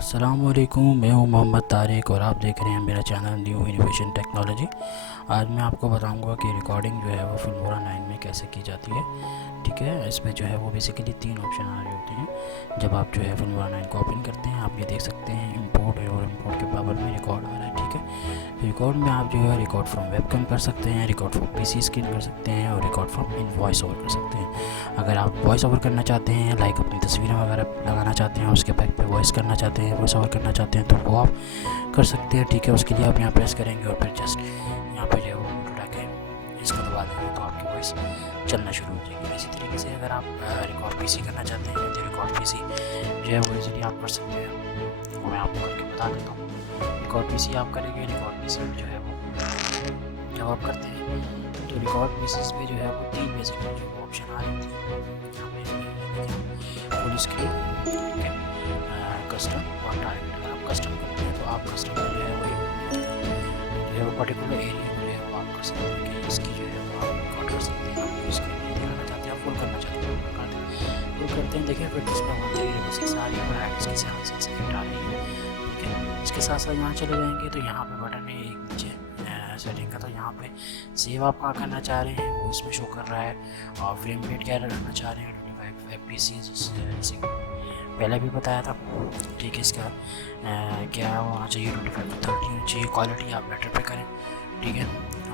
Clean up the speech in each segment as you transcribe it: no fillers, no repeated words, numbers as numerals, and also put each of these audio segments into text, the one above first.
अस्सलामुअलैकुम, मैं हूं मोहम्मद तारिक और आप देख रहे हैं मेरा चैनल न्यू इनोवेशन टेक्नोलॉजी। आज मैं आपको बताऊंगा कि रिकॉर्डिंग जो है वो फिल्मोरा 9 में कैसे की जाती है। ठीक है, इसमें जो है वो बेसिकली 3 ऑप्शन आ रहे होते हैं। जब आप जो है फिल्मोरा 9 को ओपन करते हैं, आप ये देख सकते हैं इंपोर्ट है और इंपोर्ट के बगल में रिकॉर्ड आ रहा है। ठीक है, रिकॉर्ड में आप जो है रिकॉर्ड फ्रॉम वेबकैम कर सकते हैं, रिकॉर्ड फ्रॉम पीसी स्क्रीन कर सकते हैं और record from in voice over कर सकते हैं। अगर आप वॉइस ओवर करना चाहते हैं, लाइक अपनी तस्वीरें वगैरह लगाना चाहते हैं, उसके बैक पे वॉइस करना चाहते हैं, वॉइस ओवर करना चाहते हैं, तो वो आप कर सकते हैं। ठीक है, उसके लिए आप यहाँ प्रेस करेंगे और फिर जस्ट यहाँ पर जो है वो उठा के इसको दबा देंगे तो आपकी वॉइस चलना शुरू हो जाएगी। इसी तरीके से अगर आप रिकॉर्ड पीसी करना चाहते हैं तो रिकॉर्ड पीसी जो है वो इजीली आप कर सकते हैं। मैं आपको करके बता देता हूँ। रिकॉर्ड पीसी आप करेंगे, रिकॉर्ड पीसी जो है वो जब आप करते हैं तो रिकॉर्ड पीसीज पे जो है वो 3 बेसिक जो ऑप्शन आ रहे थे। यहाँ पे फुल स्क्रीन, ठीक है, कस्टम और टारगेट। अगर आप कस्टम करते हैं तो आप कस्टम में जो है वो पर्टिकुलर एरिया में जो है वो आप कर सकते हैं कि इसकी जो है वो आप रिकॉर्ड कर सकते हैं। आप इसके लिए दिखाना चाहते हैं, आप फुल करना चाहते हैं, फुल करते हैं। देखिए फिर डिस्प्ले 1 3 6 आ रही है, इसकी 7 6 8 आ रही है। ठीक है, इसके साथ साथ यहाँ चले जाएंगे तो यहाँ पे बटन है एक नीचे सेटिंग का, तो यहाँ पे सेव आप कहाँ करना चाह रहे हैं वो इसमें शो कर रहा है। और फ्रेम रेट क्या रखना चाह रहे हैं 25 FPS, जैसे पहले भी बताया था। ठीक है, इसका क्या होना चाहिए 25 to 30 होनी चाहिए। क्वालिटी आप बेटर पे करें। ठीक है,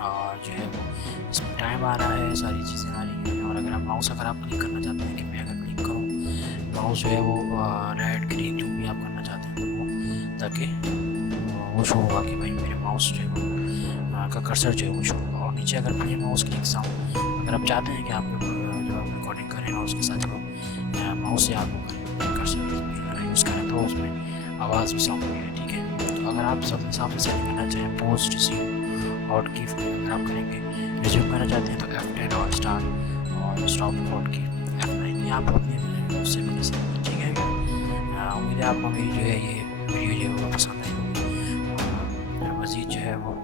और जो है वो इसमें टाइम आ रहा है, सारी चीज़ें आ रही हैं। और अगर आप माउस क्लिक करना चाहते हैं कि मैं अगर क्लिक करूँ माउस जो है वो रेड ग्रीन जो भी आप करना चाहते हैं तो वो, ताकि वो शो होगा कि भाई मेरे माउस जो है वो का कर्सर जो है वो शो होगा। और नीचे अगर मैं माउस क्लिक साउंड, अगर आप चाहते हैं कि आप जब आप रिकॉर्डिंग करें और उसके साथ जब माउस से आप कर्सर यूज़ करें तो उसमें आवाज़ भी साउंड होगी। ठीक है, तो अगर आप सब हिसाब से सेटिंग करना चाहें पोस्ट रिज्यूम और की अगर आप करेंगे, रिज्यूम करना चाहते हैं तो F10 और स्टार्ट और स्टॉप रिकॉर्ड की F9 ये आप अपने उससे भी कर सकते हैं। ठीक है, उम्मीद है आपको मेरी जो है ये वीडियो जो है वो पसंद आई होगी। मज़ीद जो है वो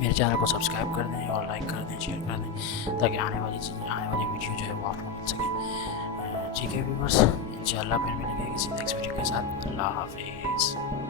मेरे चैनल को सब्सक्राइब कर दें और लाइक कर दें, शेयर कर दें, ताकि आने वाली वीडियो जो है वो आपको मिल सके। ठीक है व्यूअर्स, इंशाल्लाह फिर मिलेंगे किसी नेक्स्ट वीडियो के साथ। अल्लाह हाफिज़।